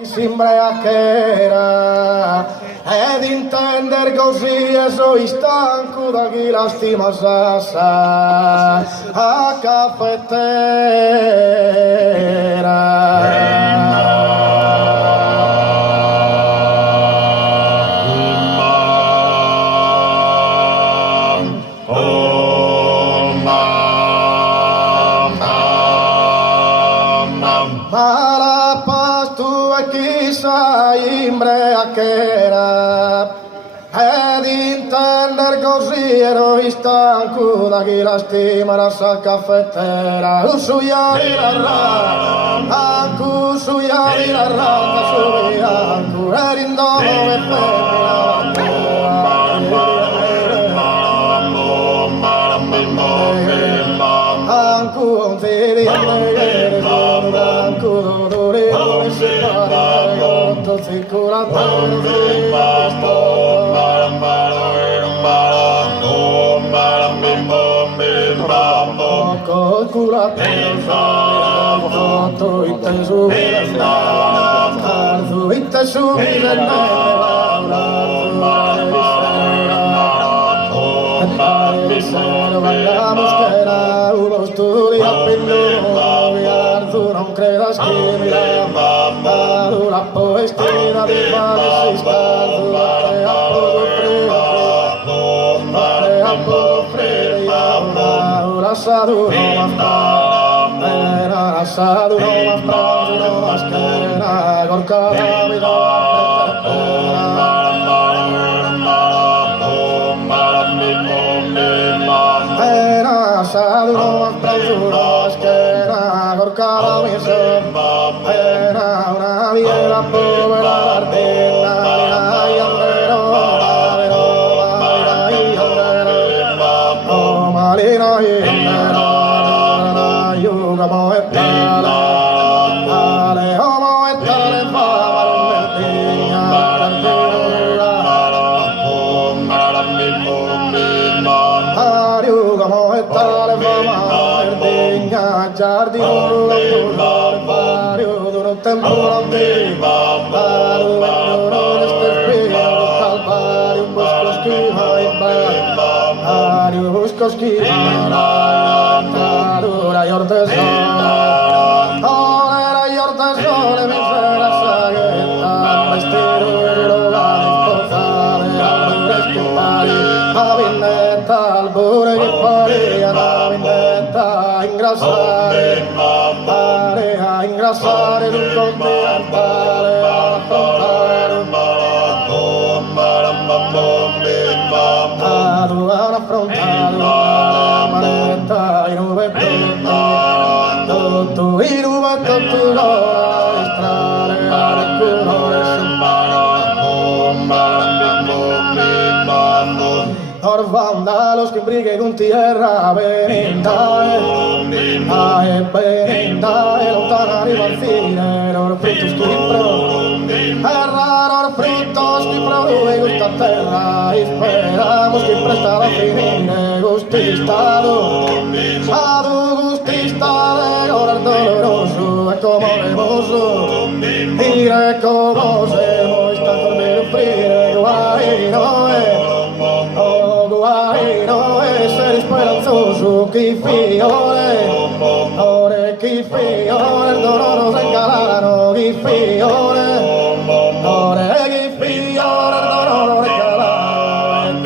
Simbrachiera ed intender così esoistanco da chi la stima sassa a caffettera. Imbrachiera ed intender così ero stanco da chi la stima la sa caffettera usuyari la ancu usuyari la subi ancu erindo e ancu on vedi ancu dore non credas che mi dato la poestia di Francisca assaduro ma schera gorka mi era una vieja povera ardena ingrassare d'un continentale ad affrontare la manetta in uvetto tutto in uvetto tu lo strade al colore Orvanda los que brighe con tierra benenda e benenda e lontana arriva al fine lor frutos que errar frutos que produce gusta terra y esperamos que presta la finire gustistado gustistado ora doloroso e como hermoso dire como se voi sta con me offrire guaino essere speranzoso chi fiore ore chi fiore doloroso regalano chi fiore ore chi fiore doloroso regalano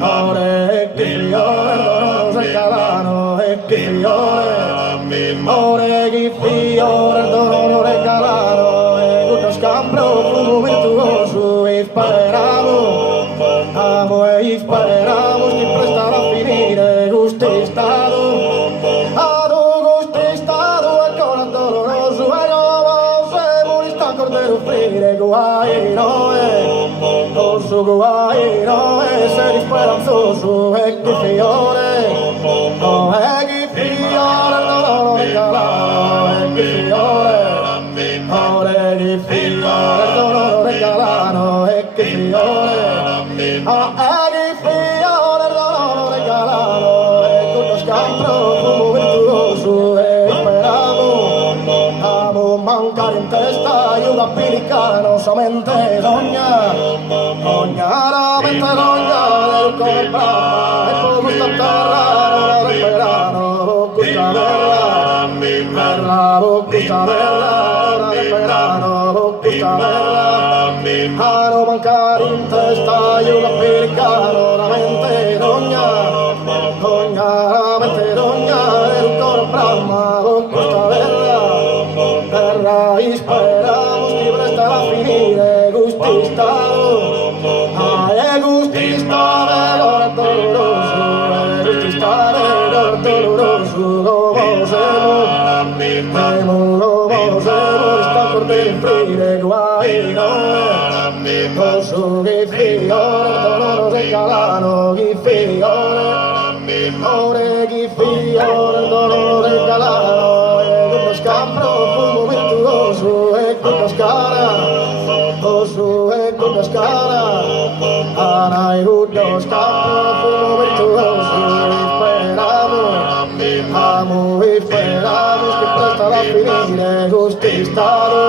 ore chi fiore doloroso regalano chi fiore ore chi fiore doloroso regalano e uno scambio fumo virtuoso e speravo amo e esperamos que prestar a finire gustistado el corazón doloroso e como se morista cordero offrire guaino e ser speranzoso e che fiore che fiore dolore regalano e che fiore che fiore dolore regalano e che fiore mancare intesta yuga pilicano somente dogna ramente dogna del come brava e poi gusta terra del verano gusta verla gusta verla del verano gusta verla a no mancare in testa yuga pilicano ramente dogna ramente dogna del come brava gusta verla terra y esperamos que prestará a finire gustistado gustistare doloroso como semo sta por offrire guaino posso che fiore dolore regalano chi fiore ore chi fiore dolore regalano e scambro fumo virtuoso e con cascara anai gudo scambro fumo virtuoso amo y esperamos que prestará a finire gustistare